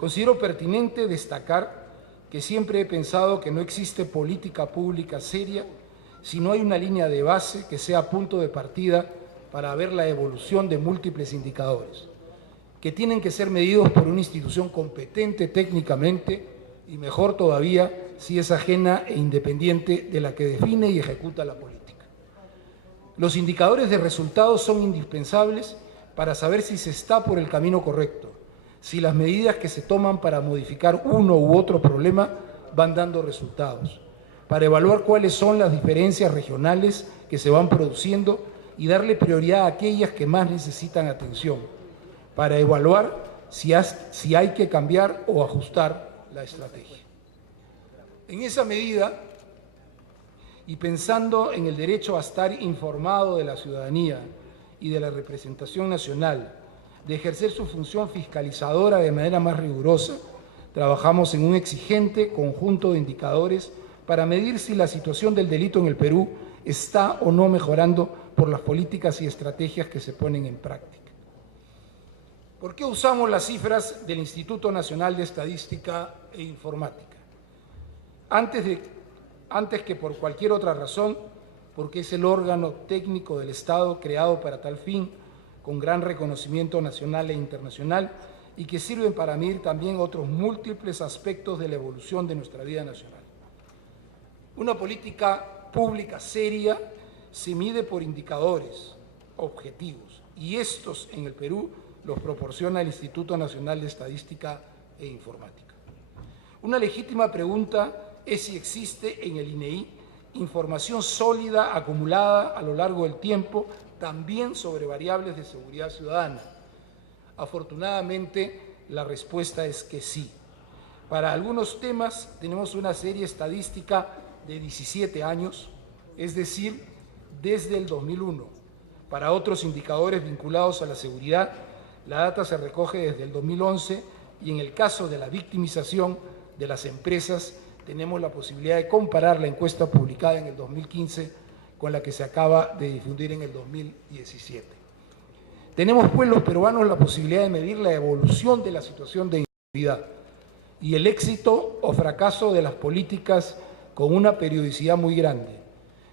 Considero pertinente destacar que siempre he pensado que no existe política pública seria si no hay una línea de base que sea punto de partida para ver la evolución de múltiples indicadores, que tienen que ser medidos por una institución competente técnicamente y, mejor todavía, si es ajena e independiente de la que define y ejecuta la política. Los indicadores de resultados son indispensables para saber si se está por el camino correcto, si las medidas que se toman para modificar uno u otro problema van dando resultados, para evaluar cuáles son las diferencias regionales que se van produciendo y darle prioridad a aquellas que más necesitan atención, para evaluar si hay que cambiar o ajustar la estrategia. En esa medida, y pensando en el derecho a estar informado de la ciudadanía y de la representación nacional, de ejercer su función fiscalizadora de manera más rigurosa, trabajamos en un exigente conjunto de indicadores para medir si la situación del delito en el Perú está o no mejorando por las políticas y estrategias que se ponen en práctica. ¿Por qué usamos las cifras del Instituto Nacional de Estadística e Informática? Antes que por cualquier otra razón, porque es el órgano técnico del Estado creado para tal fin, con gran reconocimiento nacional e internacional, y que sirven para medir también otros múltiples aspectos de la evolución de nuestra vida nacional. Una política pública seria se mide por indicadores objetivos, y estos en el Perú los proporciona el Instituto Nacional de Estadística e Informática. Una legítima pregunta es si existe en el INEI información sólida acumulada a lo largo del tiempo, también sobre variables de seguridad ciudadana. Afortunadamente, la respuesta es que sí. Para algunos temas tenemos una serie estadística de 17 años, es decir, desde el 2001. Para otros indicadores vinculados a la seguridad, la data se recoge desde el 2011 y en el caso de la victimización de las empresas tenemos la posibilidad de comparar la encuesta publicada en el 2015 con la que se acaba de difundir en el 2017. Tenemos, pues, los peruanos la posibilidad de medir la evolución de la situación de inseguridad y el éxito o fracaso de las políticas con una periodicidad muy grande,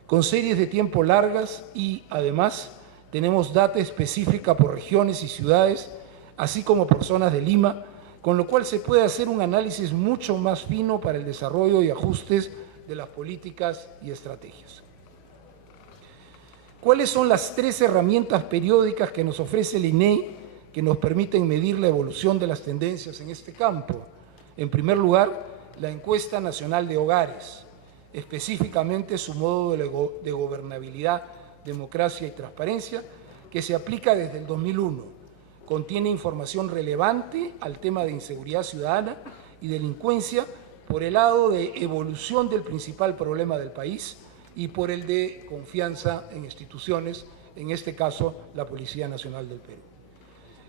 con series de tiempo largas y, además, tenemos data específica por regiones y ciudades, así como por zonas de Lima, con lo cual se puede hacer un análisis mucho más fino para el desarrollo y ajustes de las políticas y estrategias. ¿Cuáles son las 3 herramientas periódicas que nos ofrece el INEI que nos permiten medir la evolución de las tendencias en este campo? En primer lugar, la Encuesta Nacional de Hogares, específicamente su modo de gobernabilidad, democracia y transparencia, que se aplica desde el 2001. Contiene información relevante al tema de inseguridad ciudadana y delincuencia por el lado de evolución del principal problema del país y por el de confianza en instituciones, en este caso la Policía Nacional del Perú.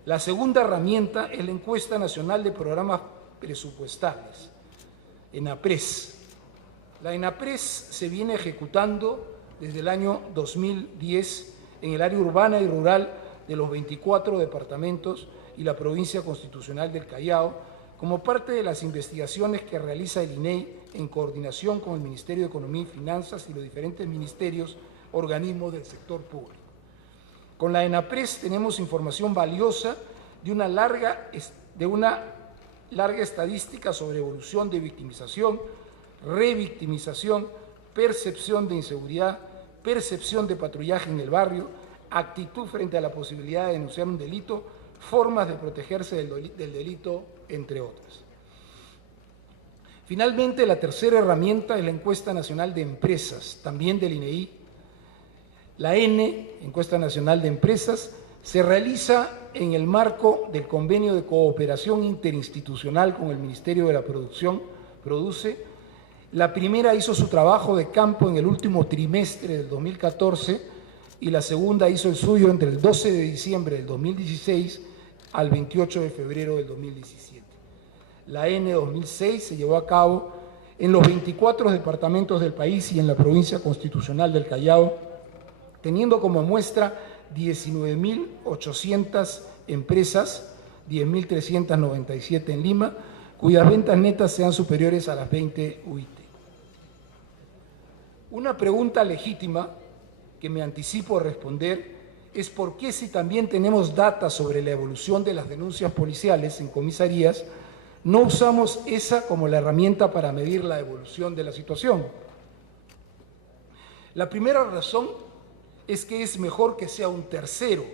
La segunda herramienta es la Encuesta Nacional de Programas Presupuestales, ENAPRES. La ENAPRES se viene ejecutando desde el año 2010 en el área urbana y rural de los 24 departamentos y la provincia constitucional del Callao, como parte de las investigaciones que realiza el INEI en coordinación con el Ministerio de Economía y Finanzas y los diferentes ministerios, organismos del sector público. Con la ENAPRES tenemos información valiosa de una larga estadística sobre evolución de victimización, revictimización, percepción de inseguridad, percepción de patrullaje en el barrio, actitud frente a la posibilidad de denunciar un delito, formas de protegerse del delito, entre otras. Finalmente, la tercera herramienta es la Encuesta Nacional de Empresas, también del INEI. La Encuesta Nacional de Empresas, se realiza en el marco del Convenio de Cooperación Interinstitucional con el Ministerio de la Producción, PRODUCE. La primera hizo su trabajo de campo en el último trimestre del 2014 y la segunda hizo el suyo entre el 12 de diciembre del 2016 al 28 de febrero del 2017. La N 2006 se llevó a cabo en los 24 departamentos del país y en la provincia constitucional del Callao, teniendo como muestra 19.800 empresas 10.397 en Lima, cuyas ventas netas sean superiores a las 20 UIT. Una pregunta legítima que me anticipo a responder es por qué, si también tenemos data sobre la evolución de las denuncias policiales en comisarías, no usamos esa como la herramienta para medir la evolución de la situación. La primera razón es que es mejor que sea un tercero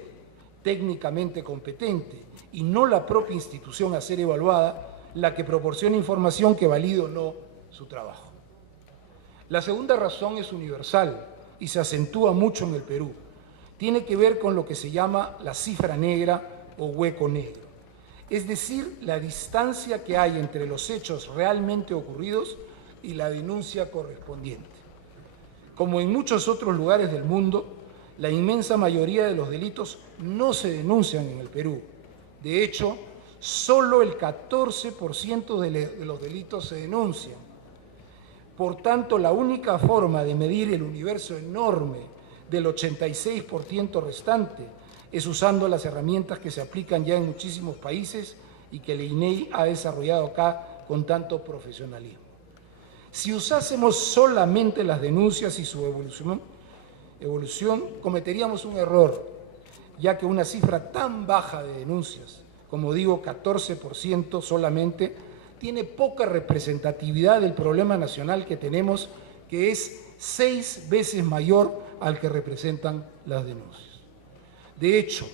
técnicamente competente y no la propia institución a ser evaluada la que proporcione información que valide o no su trabajo. La segunda razón es universal y se acentúa mucho en el Perú. Tiene que ver con lo que se llama la cifra negra o hueco negro, es decir, la distancia que hay entre los hechos realmente ocurridos y la denuncia correspondiente. Como en muchos otros lugares del mundo, la inmensa mayoría de los delitos no se denuncian en el Perú. De hecho, solo el 14% de los delitos se denuncian. Por tanto, la única forma de medir el universo enorme del 86% restante es usando las herramientas que se aplican ya en muchísimos países y que el INEI ha desarrollado acá con tanto profesionalismo. Si usásemos solamente las denuncias y su evolución, cometeríamos un error, ya que una cifra tan baja de denuncias, como digo, 14% solamente, tiene poca representatividad del problema nacional que tenemos, que es 6 veces mayor al que representan las denuncias. De hecho,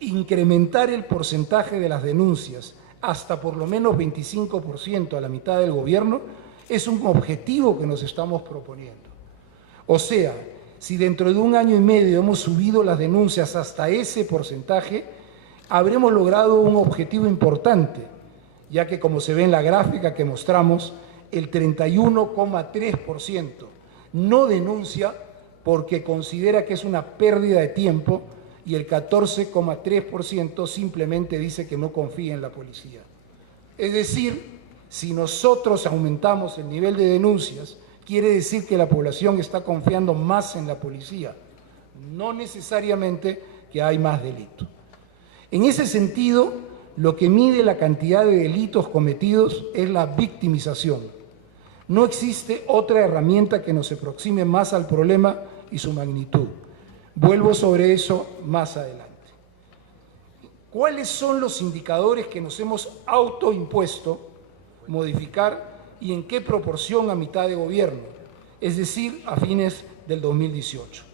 incrementar el porcentaje de las denuncias hasta por lo menos 25% a la mitad del gobierno es un objetivo que nos estamos proponiendo. O sea, si dentro de un año y medio hemos subido las denuncias hasta ese porcentaje, habremos logrado un objetivo importante, ya que, como se ve en la gráfica que mostramos, el 31,3% no denuncia porque considera que es una pérdida de tiempo y el 14,3% simplemente dice que no confía en la policía. Es decir, si nosotros aumentamos el nivel de denuncias, quiere decir que la población está confiando más en la policía, no necesariamente que hay más delito. En ese sentido, lo que mide la cantidad de delitos cometidos es la victimización. No existe otra herramienta que nos aproxime más al problema y su magnitud. Vuelvo sobre eso más adelante. ¿Cuáles son los indicadores que nos hemos autoimpuesto modificar y en qué proporción a mitad de gobierno, es decir, a fines del 2018?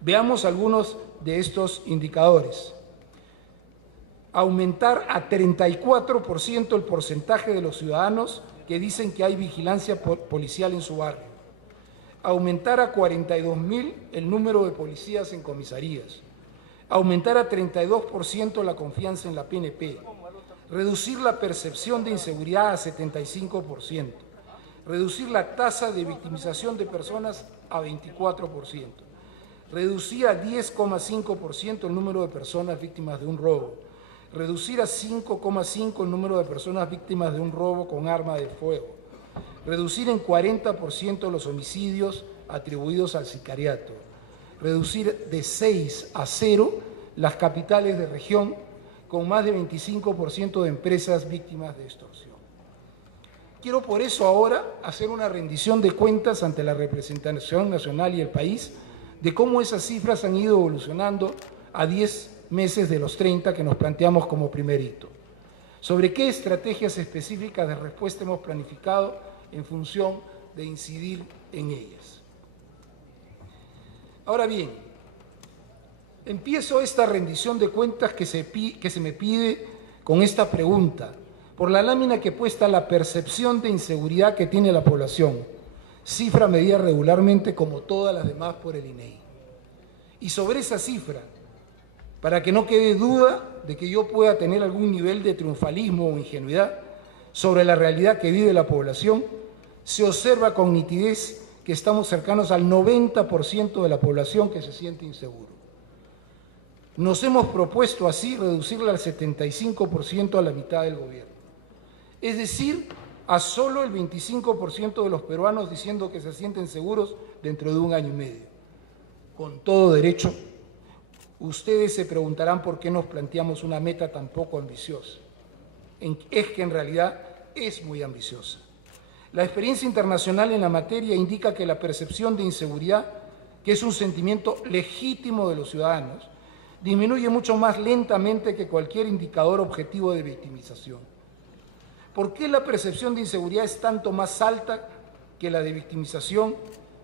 Veamos algunos de estos indicadores. Aumentar a 34% el porcentaje de los ciudadanos que dicen que hay vigilancia policial en su barrio. Aumentar a 42.000 el número de policías en comisarías. Aumentar a 32% la confianza en la PNP. Reducir la percepción de inseguridad a 75%. Reducir la tasa de victimización de personas a 24%. Reducir a 10,5% el número de personas víctimas de un robo. Reducir a 5,5% el número de personas víctimas de un robo con arma de fuego. Reducir en 40% los homicidios atribuidos al sicariato. Reducir de 6 a 0 las capitales de región con más de 25% de empresas víctimas de extorsión. Quiero por eso ahora hacer una rendición de cuentas ante la representación nacional y el país de cómo esas cifras han ido evolucionando a 10 meses de los 30 que nos planteamos como primer hito. Sobre qué estrategias específicas de respuesta hemos planificado en función de incidir en ellas. Ahora bien, empiezo esta rendición de cuentas que se me pide con esta pregunta, por la lámina que puesta la percepción de inseguridad que tiene la población, cifra medida regularmente como todas las demás por el INEI. Y sobre esa cifra, para que no quede duda de que yo pueda tener algún nivel de triunfalismo o ingenuidad sobre la realidad que vive la población, se observa con nitidez que estamos cercanos al 90% de la población que se siente inseguro. Nos hemos propuesto así reducirla al 75% a la mitad del gobierno. Es decir, a solo el 25% de los peruanos diciendo que se sienten seguros dentro de un año y medio. Con todo derecho, ustedes se preguntarán por qué nos planteamos una meta tan poco ambiciosa. es que en realidad es muy ambiciosa. La experiencia internacional en la materia indica que la percepción de inseguridad, que es un sentimiento legítimo de los ciudadanos, disminuye mucho más lentamente que cualquier indicador objetivo de victimización. ¿Por qué la percepción de inseguridad es tanto más alta que la de victimización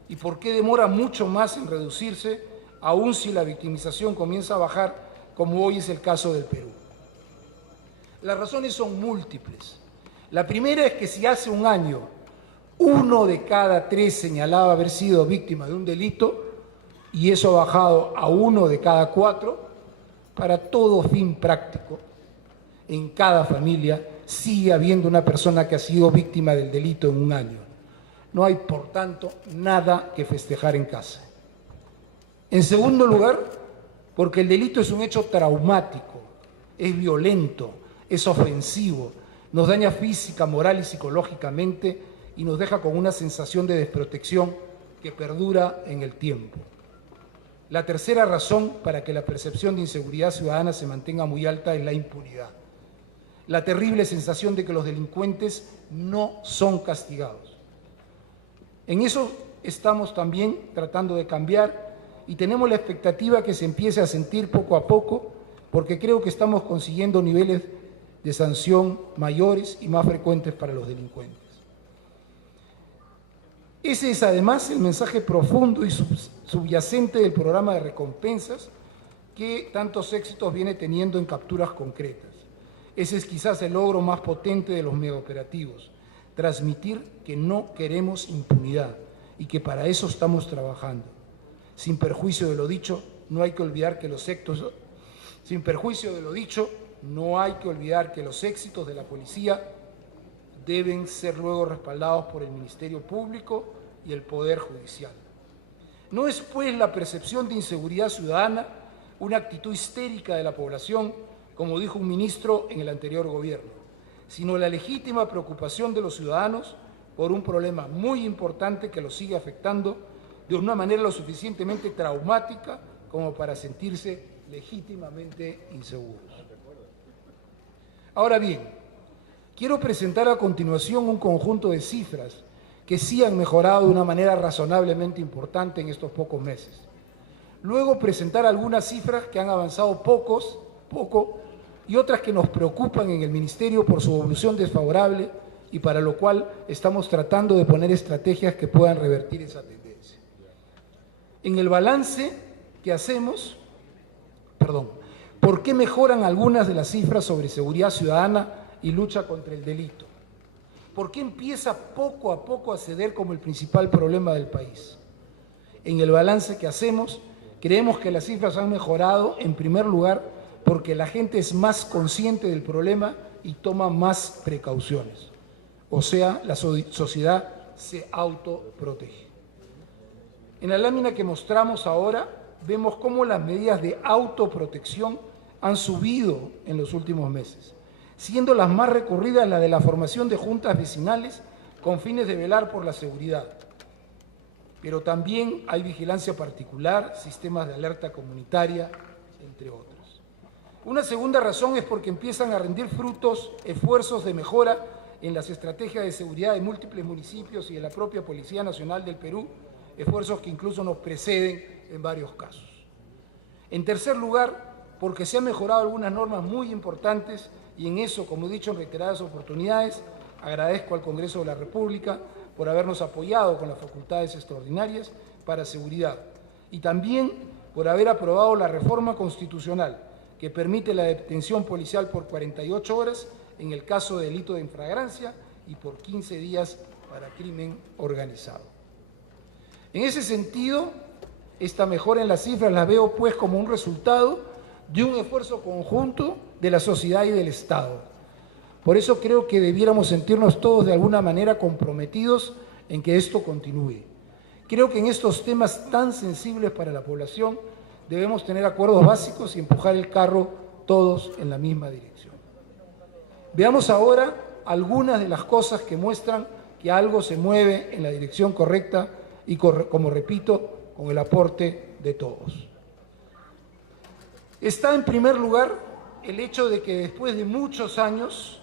y por qué demora mucho más en reducirse, aun si la victimización comienza a bajar, como hoy es el caso del Perú? Las razones son múltiples. La primera es que si hace un año 1 de cada 3 señalaba haber sido víctima de un delito y eso ha bajado a 1 de cada 4, para todo fin práctico, en cada familia sigue habiendo una persona que ha sido víctima del delito en un año. No hay, por tanto, nada que festejar en casa. En segundo lugar, porque el delito es un hecho traumático, es violento, es ofensivo, nos daña física, moral y psicológicamente y nos deja con una sensación de desprotección que perdura en el tiempo. La tercera razón para que la percepción de inseguridad ciudadana se mantenga muy alta es la impunidad. La terrible sensación de que los delincuentes no son castigados. En eso estamos también tratando de cambiar y tenemos la expectativa que se empiece a sentir poco a poco, porque creo que estamos consiguiendo niveles de sanción mayores y más frecuentes para los delincuentes. Ese es además el mensaje profundo y subyacente del programa de recompensas que tantos éxitos viene teniendo en capturas concretas. Ese es quizás el logro más potente de los megaoperativos, transmitir que no queremos impunidad y que para eso estamos trabajando. Sin perjuicio de lo dicho, no hay que olvidar que los éxitos de la policía deben ser luego respaldados por el Ministerio Público y el Poder Judicial. No es, pues, la percepción de inseguridad ciudadana una actitud histérica de la población, como dijo un ministro en el anterior gobierno, sino la legítima preocupación de los ciudadanos por un problema muy importante que los sigue afectando de una manera lo suficientemente traumática como para sentirse legítimamente inseguros. Ahora bien, quiero presentar a continuación un conjunto de cifras que sí han mejorado de una manera razonablemente importante en estos pocos meses. Luego presentar algunas cifras que han avanzado poco y otras que nos preocupan en el Ministerio por su evolución desfavorable y para lo cual estamos tratando de poner estrategias que puedan revertir esa tendencia. En el balance que hacemos, ¿por qué mejoran algunas de las cifras sobre seguridad ciudadana y lucha contra el delito? ¿Por qué empieza poco a poco a ceder como el principal problema del país? En el balance que hacemos, creemos que las cifras han mejorado, en primer lugar, porque la gente es más consciente del problema y toma más precauciones. O sea, la sociedad se autoprotege. En la lámina que mostramos ahora, vemos cómo las medidas de autoprotección han subido en los últimos meses, siendo las más recurridas la de la formación de juntas vecinales con fines de velar por la seguridad. Pero también hay vigilancia particular, sistemas de alerta comunitaria, entre otros. Una segunda razón es porque empiezan a rendir frutos esfuerzos de mejora en las estrategias de seguridad de múltiples municipios y de la propia Policía Nacional del Perú, esfuerzos que incluso nos preceden en varios casos. En tercer lugar, porque se han mejorado algunas normas muy importantes y en eso, como he dicho en reiteradas oportunidades, agradezco al Congreso de la República por habernos apoyado con las facultades extraordinarias para seguridad y también por haber aprobado la reforma constitucional que permite la detención policial por 48 horas en el caso de delito de infragrancia y por 15 días para crimen organizado. En ese sentido, esta mejora en las cifras la veo pues como un resultado de un esfuerzo conjunto de la sociedad y del Estado. Por eso creo que debiéramos sentirnos todos de alguna manera comprometidos en que esto continúe. Creo que en estos temas tan sensibles para la población debemos tener acuerdos básicos y empujar el carro todos en la misma dirección. Veamos ahora algunas de las cosas que muestran que algo se mueve en la dirección correcta y, como repito, con el aporte de todos. Está en primer lugar el hecho de que después de muchos años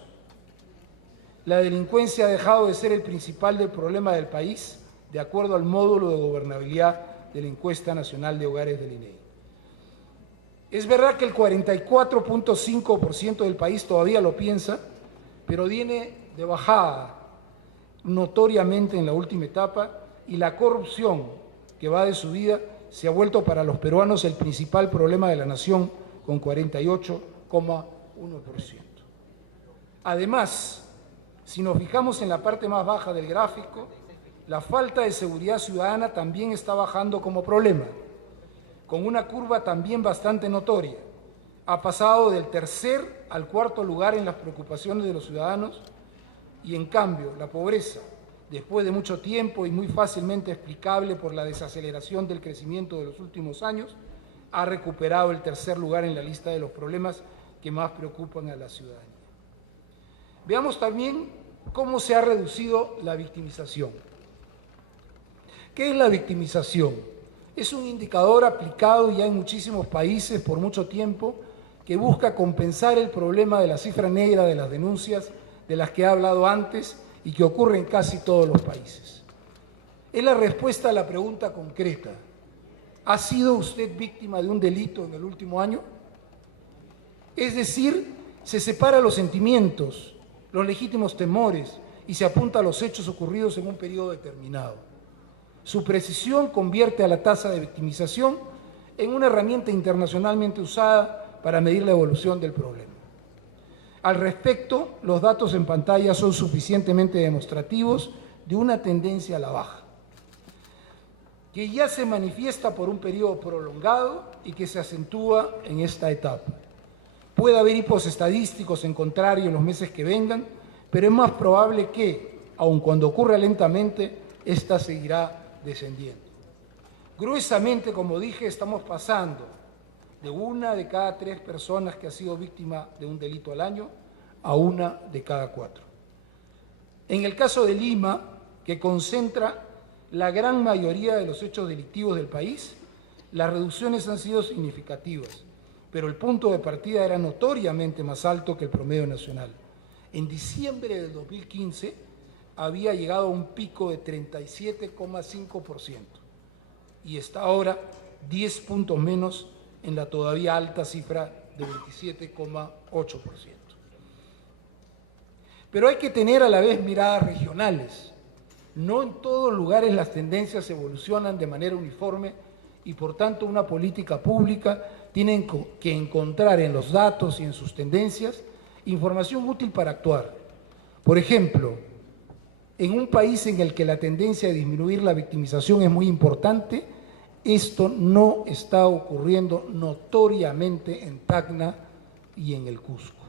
la delincuencia ha dejado de ser el principal problema del país, de acuerdo al módulo de gobernabilidad de la Encuesta Nacional de Hogares del INEGI. Es verdad que el 44.5% del país todavía lo piensa, pero viene de bajada notoriamente en la última etapa, y la corrupción que va de subida se ha vuelto para los peruanos el principal problema de la nación, con 48,1%. Además, si nos fijamos en la parte más baja del gráfico, la falta de seguridad ciudadana también está bajando como problema, con una curva también bastante notoria. Ha pasado del tercer al cuarto lugar en las preocupaciones de los ciudadanos, y en cambio la pobreza, después de mucho tiempo y muy fácilmente explicable por la desaceleración del crecimiento de los últimos años, ha recuperado el tercer lugar en la lista de los problemas que más preocupan a la ciudadanía. Veamos también cómo se ha reducido la victimización. ¿Qué es la victimización? Es un indicador aplicado ya en muchísimos países por mucho tiempo, que busca compensar el problema de la cifra negra de las denuncias de las que he hablado antes y que ocurre en casi todos los países. Es la respuesta a la pregunta concreta: ¿ha sido usted víctima de un delito en el último año? Es decir, se separa los sentimientos, los legítimos temores, y se apunta a los hechos ocurridos en un periodo determinado. Su precisión convierte a la tasa de victimización en una herramienta internacionalmente usada para medir la evolución del problema. Al respecto, los datos en pantalla son suficientemente demostrativos de una tendencia a la baja, que ya se manifiesta por un periodo prolongado y que se acentúa en esta etapa. Puede haber hipos estadísticos en contrario en los meses que vengan, pero es más probable que, aun cuando ocurra lentamente, esta seguirá descendiendo. Gruesamente, como dije, estamos pasando de 1 de cada 3 personas que ha sido víctima de un delito al año a 1 de cada 4. En el caso de Lima, que concentra la gran mayoría de los hechos delictivos del país, las reducciones han sido significativas, pero el punto de partida era notoriamente más alto que el promedio nacional. En diciembre del 2015 había llegado a un pico de 37,5% y está ahora 10 puntos menos en la todavía alta cifra de 27,8%. Pero hay que tener a la vez miradas regionales. No en todos lugares las tendencias evolucionan de manera uniforme y por tanto una política pública tiene que encontrar en los datos y en sus tendencias información útil para actuar. Por ejemplo, en un país en el que la tendencia a disminuir la victimización es muy importante, esto no está ocurriendo notoriamente en Tacna y en el Cusco,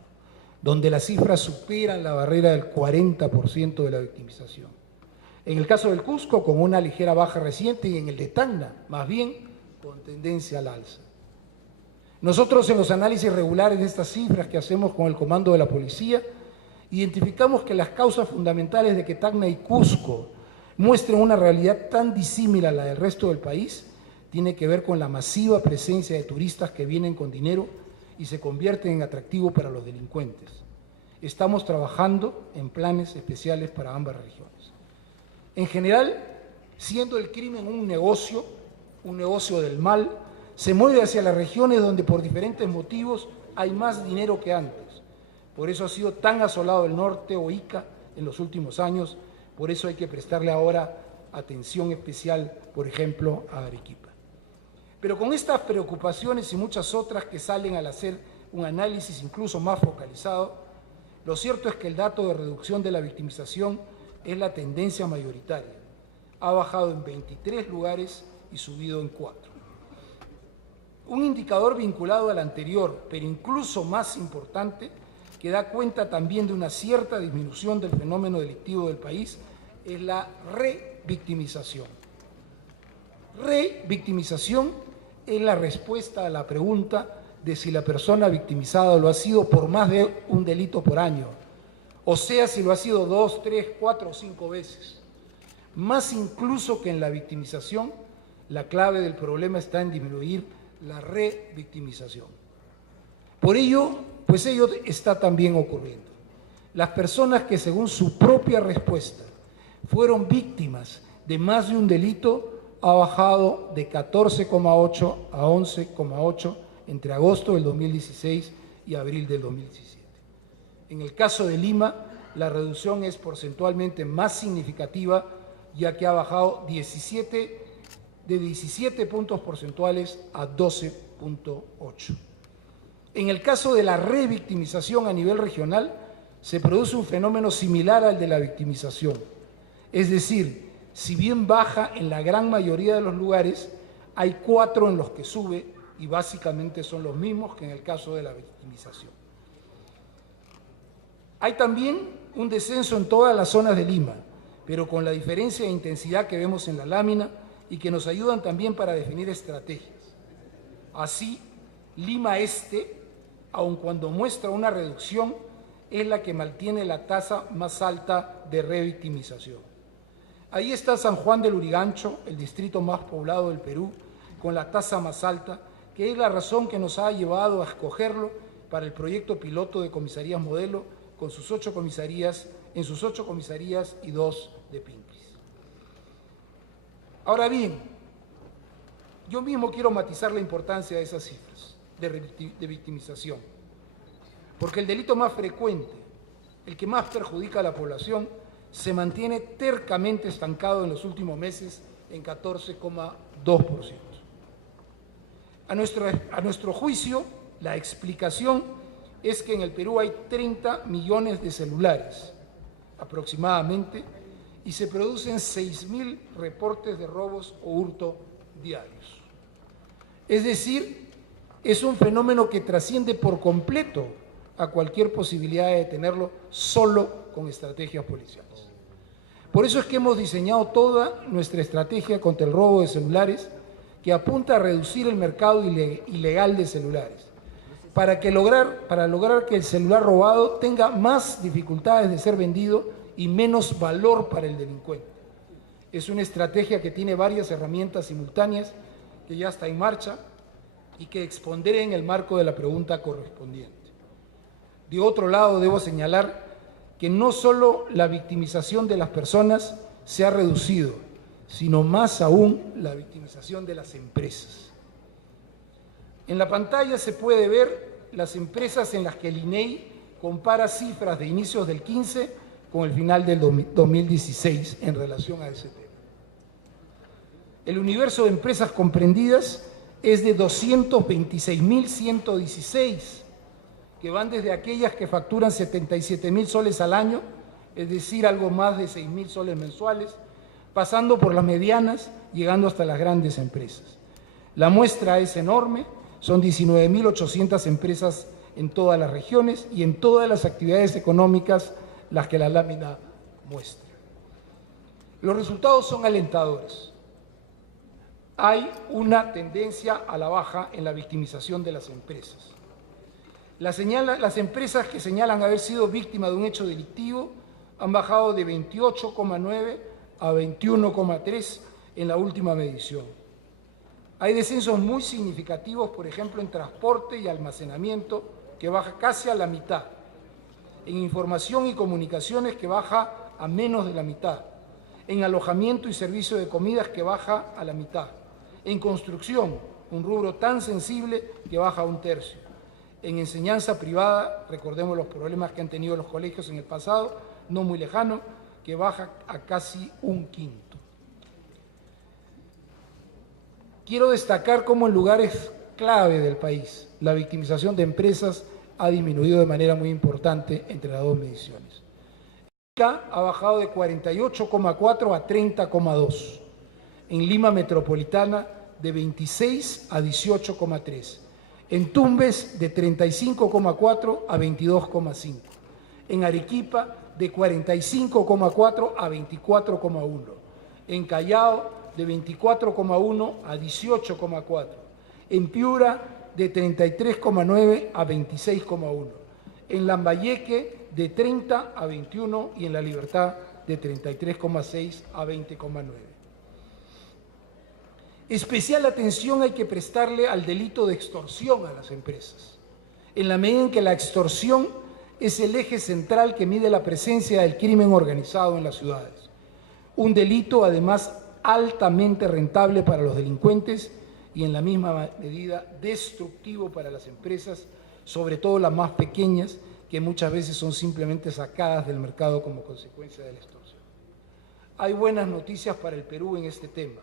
donde las cifras superan la barrera del 40% de la victimización. En el caso del Cusco, con una ligera baja reciente, y en el de Tacna, más bien, con tendencia al alza. Nosotros, en los análisis regulares de estas cifras que hacemos con el Comando de la Policía, identificamos que las causas fundamentales de que Tacna y Cusco muestren una realidad tan disímil a la del resto del país tiene que ver con la masiva presencia de turistas que vienen con dinero y se convierten en atractivo para los delincuentes. Estamos trabajando en planes especiales para ambas regiones. En general, siendo el crimen un negocio del mal, se mueve hacia las regiones donde por diferentes motivos hay más dinero que antes. Por eso ha sido tan asolado el norte o Ica en los últimos años, por eso hay que prestarle ahora atención especial, por ejemplo, a Arequipa. Pero con estas preocupaciones y muchas otras que salen al hacer un análisis incluso más focalizado, lo cierto es que el dato de reducción de la victimización es la tendencia mayoritaria. Ha bajado en 23 lugares y subido en 4. Un indicador vinculado al anterior, pero incluso más importante, que da cuenta también de una cierta disminución del fenómeno delictivo del país, es la revictimización. Revictimización es la respuesta a la pregunta de si la persona victimizada lo ha sido por más de un delito por año, o sea, si lo ha sido 2, 3, 4 o 5 veces. Más incluso que en la victimización, la clave del problema está en disminuir la revictimización. Por ello, pues ello está también ocurriendo. Las personas que, según su propia respuesta, fueron víctimas de más de un delito ha bajado de 14,8 a 11,8 entre agosto del 2016 y abril del 2017. En el caso de Lima, la reducción es porcentualmente más significativa, ya que ha bajado de 17 puntos porcentuales a 12,8. En el caso de la revictimización a nivel regional, se produce un fenómeno similar al de la victimización. Es decir, si bien baja en la gran mayoría de los lugares, hay 4 en los que sube y básicamente son los mismos que en el caso de la victimización. Hay también un descenso en todas las zonas de Lima, pero con la diferencia de intensidad que vemos en la lámina y que nos ayudan también para definir estrategias. Así, Lima Este, aun cuando muestra una reducción, es la que mantiene la tasa más alta de revictimización. Ahí está San Juan del Lurigancho, el distrito más poblado del Perú, con la tasa más alta, que es la razón que nos ha llevado a escogerlo para el proyecto piloto de comisarías modelo con sus 8 comisarías, en sus 8 comisarías y 2 de Pinquis. Ahora bien, yo mismo quiero matizar la importancia de esas cifras de victimización, porque el delito más frecuente, el que más perjudica a la población, se mantiene tercamente estancado en los últimos meses en 14,2%. A nuestro juicio, la explicación es que en el Perú hay 30 millones de celulares, aproximadamente, y se producen 6.000 reportes de robos o hurto diarios. Es decir, es un fenómeno que trasciende por completo a cualquier posibilidad de detenerlo solo con estrategias policiales. Por eso es que hemos diseñado toda nuestra estrategia contra el robo de celulares, que apunta a reducir el mercado ilegal de celulares, para lograr que el celular robado tenga más dificultades de ser vendido y menos valor para el delincuente. Es una estrategia que tiene varias herramientas simultáneas que ya está en marcha y que expondré en el marco de la pregunta correspondiente. De otro lado, debo señalar que no solo la victimización de las personas se ha reducido, sino más aún la victimización de las empresas. En la pantalla se puede ver las empresas en las que el INEI compara cifras de inicios del 15 con el final del 2016 en relación a ese tema. El universo de empresas comprendidas es de 226.116, que van desde aquellas que facturan 77.000 soles al año, es decir, algo más de 6.000 soles mensuales, pasando por las medianas, llegando hasta las grandes empresas. La muestra es enorme, son 19.800 empresas en todas las regiones y en todas las actividades económicas las que la lámina muestra. Los resultados son alentadores. Hay una tendencia a la baja en la victimización de las empresas. Las empresas que señalan haber sido víctimas de un hecho delictivo han bajado de 28,9 a 21,3 en la última medición. Hay descensos muy significativos, por ejemplo, en transporte y almacenamiento, que baja casi a la mitad. En información y comunicaciones, que baja a menos de la mitad. En alojamiento y servicio de comidas, que baja a la mitad. En construcción, un rubro tan sensible que baja a 1/3. En enseñanza privada, recordemos los problemas que han tenido los colegios en el pasado, no muy lejano, que baja a casi 1/5. Quiero destacar cómo en lugares clave del país la victimización de empresas ha disminuido de manera muy importante entre las dos mediciones. Ica ha bajado de 48,4 a 30,2. En Lima Metropolitana de 26 a 18,3. En Tumbes de 35,4 a 22,5. En Arequipa de 45,4 a 24,1. En Callao de 24,1 a 18,4. En Piura de 33,9 a 26,1. En Lambayeque de 30 a 21 y en La Libertad de 33,6 a 20,9. Especial atención hay que prestarle al delito de extorsión a las empresas, en la medida en que la extorsión es el eje central que mide la presencia del crimen organizado en las ciudades. Un delito, además, altamente rentable para los delincuentes y en la misma medida destructivo para las empresas, sobre todo las más pequeñas, que muchas veces son simplemente sacadas del mercado como consecuencia de la extorsión. Hay buenas noticias para el Perú en este tema.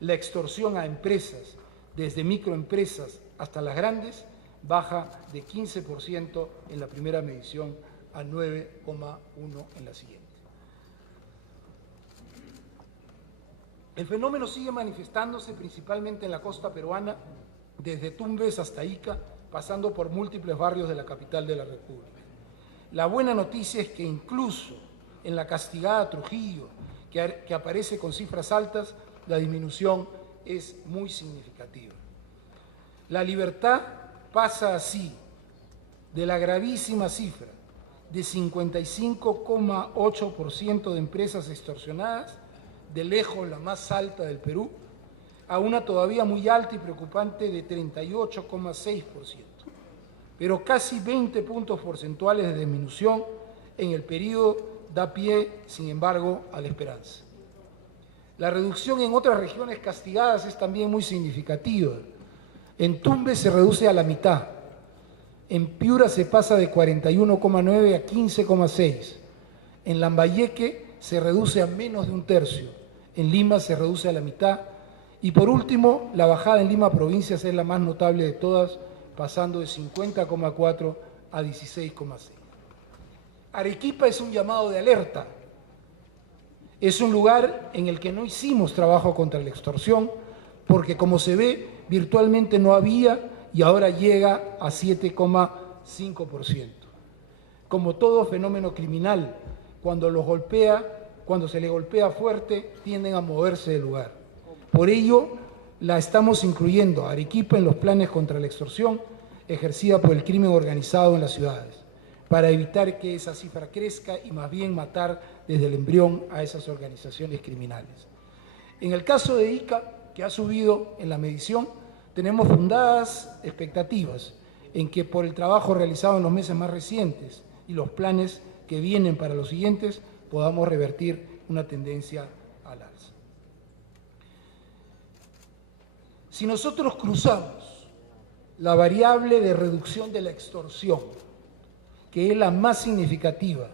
La extorsión a empresas, desde microempresas hasta las grandes, baja de 15% en la primera medición a 9,1% en la siguiente. El fenómeno sigue manifestándose principalmente en la costa peruana, desde Tumbes hasta Ica, pasando por múltiples barrios de la capital de la República. La buena noticia es que incluso en la castigada Trujillo, que aparece con cifras altas, la disminución es muy significativa. La libertad pasa así de la gravísima cifra de 55,8% de empresas extorsionadas, de lejos la más alta del Perú, a una todavía muy alta y preocupante de 38,6%, pero casi 20 puntos porcentuales de disminución en el periodo da pie, sin embargo, a la esperanza. La reducción en otras regiones castigadas es también muy significativa. En Tumbes se reduce a la mitad, en Piura se pasa de 41,9 a 15,6, en Lambayeque se reduce a menos de un tercio, en Lima se reduce a la mitad y por último la bajada en Lima provincias es la más notable de todas, pasando de 50,4 a 16,6. Arequipa es un llamado de alerta. Es un lugar en el que no hicimos trabajo contra la extorsión porque, como se ve, virtualmente no había y ahora llega a 7,5%. Como todo fenómeno criminal, cuando se le golpea fuerte, tienden a moverse del lugar. Por ello, la estamos incluyendo a Arequipa en los planes contra la extorsión ejercida por el crimen organizado en las ciudades, para evitar que esa cifra crezca y más bien matar desde el embrión a esas organizaciones criminales. En el caso de Ica, que ha subido en la medición, tenemos fundadas expectativas en que por el trabajo realizado en los meses más recientes y los planes que vienen para los siguientes, podamos revertir una tendencia al alza. Si nosotros cruzamos la variable de reducción de la extorsión, que es la más significativa,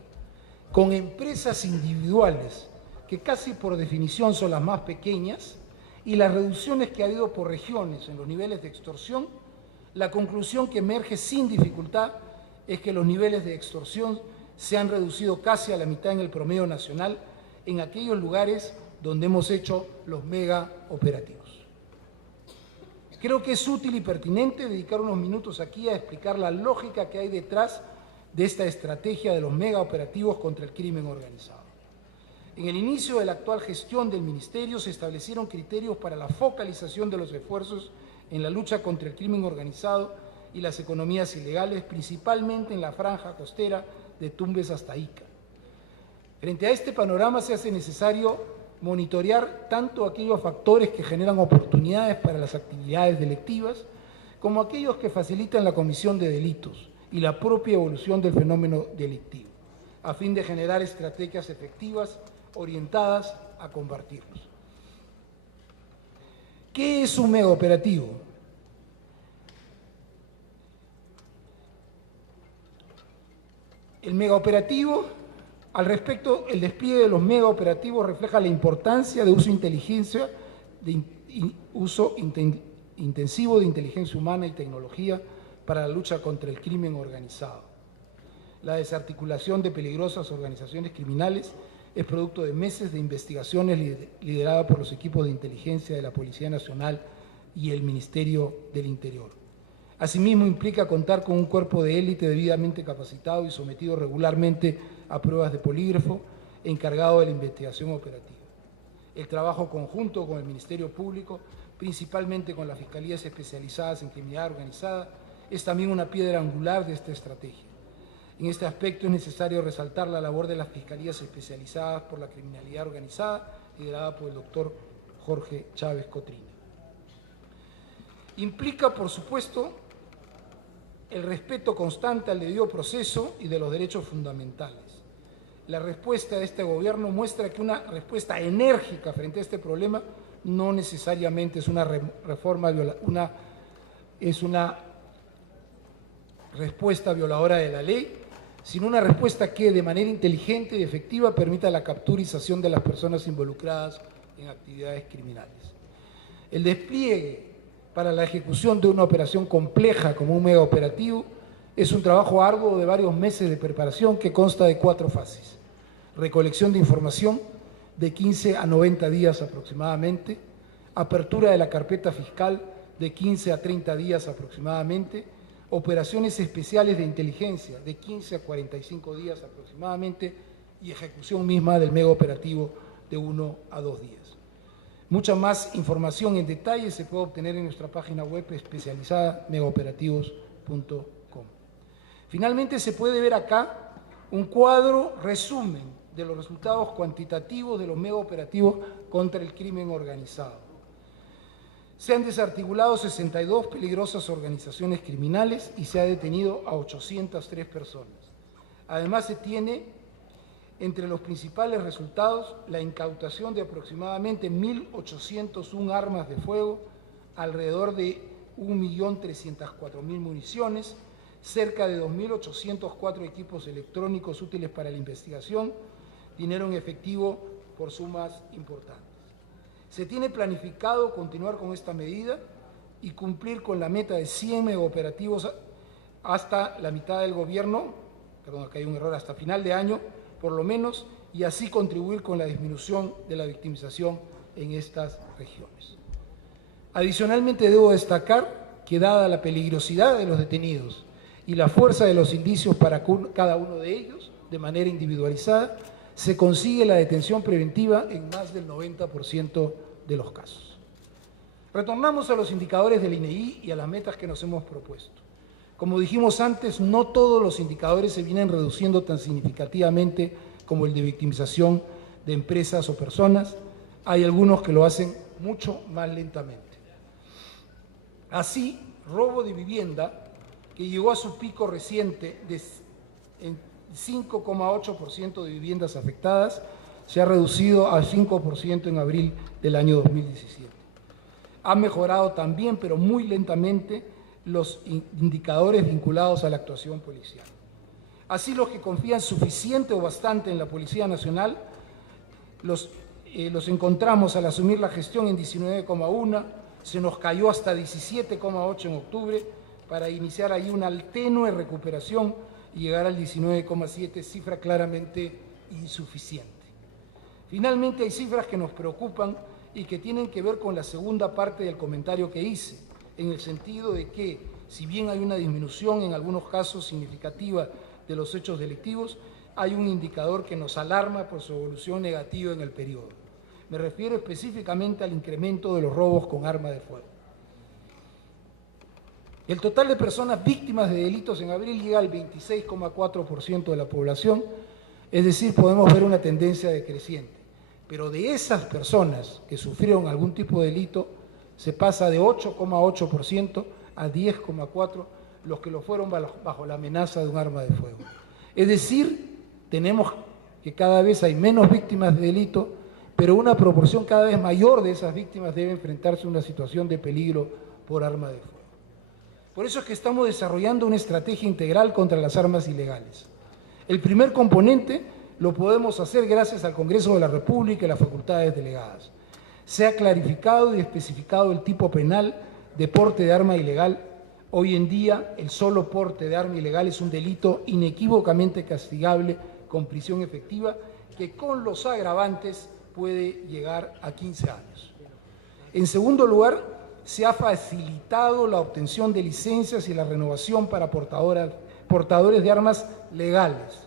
con empresas individuales, que casi por definición son las más pequeñas, y las reducciones que ha habido por regiones en los niveles de extorsión, la conclusión que emerge sin dificultad es que los niveles de extorsión se han reducido casi a la mitad en el promedio nacional en aquellos lugares donde hemos hecho los mega operativos. Creo que es útil y pertinente dedicar unos minutos aquí a explicar la lógica que hay detrás de esta estrategia de los mega operativos contra el crimen organizado. En el inicio de la actual gestión del Ministerio se establecieron criterios para la focalización de los esfuerzos en la lucha contra el crimen organizado y las economías ilegales, principalmente en la franja costera de Tumbes hasta Ica. Frente a este panorama se hace necesario monitorear tanto aquellos factores que generan oportunidades para las actividades delictivas como aquellos que facilitan la comisión de delitos y la propia evolución del fenómeno delictivo, a fin de generar estrategias efectivas orientadas a combatirlos. ¿Qué es un megaoperativo? El megaoperativo, al respecto, el despliegue de los megaoperativos refleja la importancia de uso intensivo de inteligencia humana y tecnología para la lucha contra el crimen organizado. La desarticulación de peligrosas organizaciones criminales es producto de meses de investigaciones lideradas por los equipos de inteligencia de la Policía Nacional y el Ministerio del Interior. Asimismo, implica contar con un cuerpo de élite debidamente capacitado y sometido regularmente a pruebas de polígrafo, encargado de la investigación operativa. El trabajo conjunto con el Ministerio Público, principalmente con las fiscalías especializadas en criminalidad organizada, es también una piedra angular de esta estrategia. En este aspecto es necesario resaltar la labor de las fiscalías especializadas por la criminalidad organizada, liderada por el doctor Jorge Chávez Cotrina. Implica, por supuesto, el respeto constante al debido proceso y de los derechos fundamentales. La respuesta de este gobierno muestra que una respuesta enérgica frente a este problema no necesariamente es una respuesta violadora de la ley, sino una respuesta que de manera inteligente y efectiva permita la capturización de las personas involucradas en actividades criminales. El despliegue para la ejecución de una operación compleja como un megaoperativo es un trabajo arduo de varios meses de preparación que consta de 4 fases. Recolección de información de 15 a 90 días aproximadamente, apertura de la carpeta fiscal de 15 a 30 días aproximadamente, operaciones especiales de inteligencia de 15 a 45 días aproximadamente y ejecución misma del megaoperativo de 1 a 2 días. Mucha más información en detalle se puede obtener en nuestra página web especializada megaoperativos.com. Finalmente se puede ver acá un cuadro resumen de los resultados cuantitativos de los megaoperativos contra el crimen organizado. Se han desarticulado 62 peligrosas organizaciones criminales y se ha detenido a 803 personas. Además, se tiene entre los principales resultados la incautación de aproximadamente 1.801 armas de fuego, alrededor de 1.304.000 municiones, cerca de 2.804 equipos electrónicos útiles para la investigación, dinero en efectivo por sumas importantes. Se tiene planificado continuar con esta medida y cumplir con la meta de 100 megaoperativos hasta la mitad del gobierno, perdón, acá hay un error, hasta final de año, por lo menos, y así contribuir con la disminución de la victimización en estas regiones. Adicionalmente, debo destacar que, dada la peligrosidad de los detenidos y la fuerza de los indicios para cada uno de ellos, de manera individualizada, se consigue la detención preventiva en más del 90% de los casos. Retornamos a los indicadores del INEI y a las metas que nos hemos propuesto. Como dijimos antes, no todos los indicadores se vienen reduciendo tan significativamente como el de victimización de empresas o personas. Hay algunos que lo hacen mucho más lentamente. Así, robo de vivienda, que llegó a su pico reciente de 5,8% de viviendas afectadas, se ha reducido al 5% en abril del año 2017. Ha mejorado también, pero muy lentamente, los indicadores vinculados a la actuación policial. Así, los que confían suficiente o bastante en la Policía Nacional los encontramos al asumir la gestión en 19,1, se nos cayó hasta 17,8 en octubre para iniciar ahí una tenue recuperación y llegar al 19,7, cifra claramente insuficiente. Finalmente, hay cifras que nos preocupan y que tienen que ver con la segunda parte del comentario que hice, en el sentido de que, si bien hay una disminución en algunos casos significativa de los hechos delictivos, hay un indicador que nos alarma por su evolución negativa en el periodo. Me refiero específicamente al incremento de los robos con arma de fuego. El total de personas víctimas de delitos en abril llega al 26,4% de la población, es decir, podemos ver una tendencia decreciente. Pero de esas personas que sufrieron algún tipo de delito, se pasa de 8,8% a 10,4% los que lo fueron bajo la amenaza de un arma de fuego. Es decir, tenemos que cada vez hay menos víctimas de delito, pero una proporción cada vez mayor de esas víctimas debe enfrentarse a una situación de peligro por arma de fuego. Por eso es que estamos desarrollando una estrategia integral contra las armas ilegales. El primer componente lo podemos hacer gracias al Congreso de la República y las facultades delegadas. Se ha clarificado y especificado el tipo penal de porte de arma ilegal. Hoy en día, el solo porte de arma ilegal es un delito inequívocamente castigable con prisión efectiva, que con los agravantes puede llegar a 15 años. En segundo lugar, se ha facilitado la obtención de licencias y la renovación para portadores de armas legales.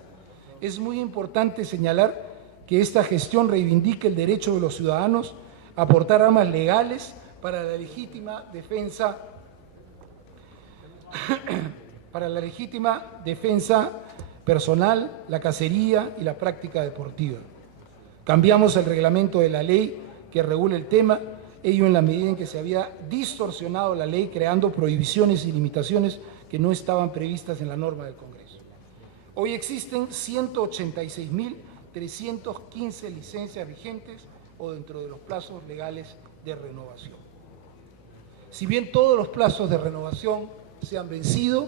Es muy importante señalar que esta gestión reivindica el derecho de los ciudadanos a portar armas legales para la legítima defensa personal, la cacería y la práctica deportiva. Cambiamos el reglamento de la ley que regula el tema, ello en la medida en que se había distorsionado la ley creando prohibiciones y limitaciones que no estaban previstas en la norma del Congreso. Hoy existen 186.315 licencias vigentes o dentro de los plazos legales de renovación. Si bien todos los plazos de renovación se han vencido,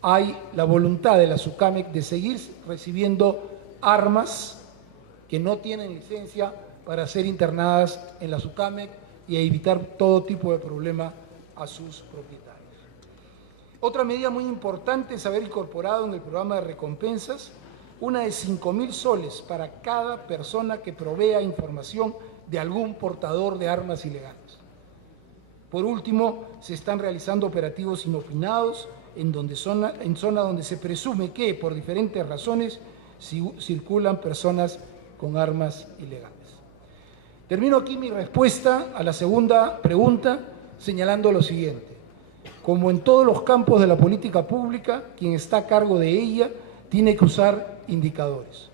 hay la voluntad de la SUCAMEC de seguir recibiendo armas que no tienen licencia para ser internadas en la SUCAMEC y evitar todo tipo de problema a sus propietarios. Otra medida muy importante es haber incorporado en el programa de recompensas una de 5.000 soles para cada persona que provea información de algún portador de armas ilegales. Por último, se están realizando operativos inopinados en zonas donde se presume que, por diferentes razones, circulan personas con armas ilegales. Termino aquí mi respuesta a la segunda pregunta señalando lo siguiente. Como en todos los campos de la política pública, quien está a cargo de ella tiene que usar indicadores.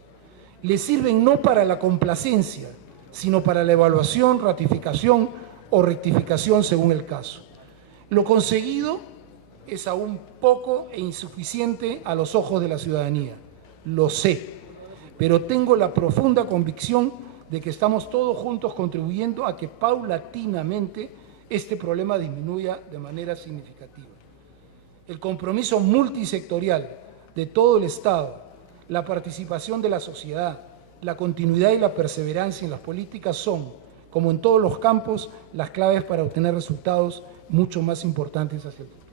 Le sirven no para la complacencia, sino para la evaluación, ratificación o rectificación según el caso. Lo conseguido es aún poco e insuficiente a los ojos de la ciudadanía, lo sé, pero tengo la profunda convicción de que estamos todos juntos contribuyendo a que paulatinamente este problema disminuya de manera significativa. El compromiso multisectorial de todo el Estado, la participación de la sociedad, la continuidad y la perseverancia en las políticas son, como en todos los campos, las claves para obtener resultados mucho más importantes hacia el futuro.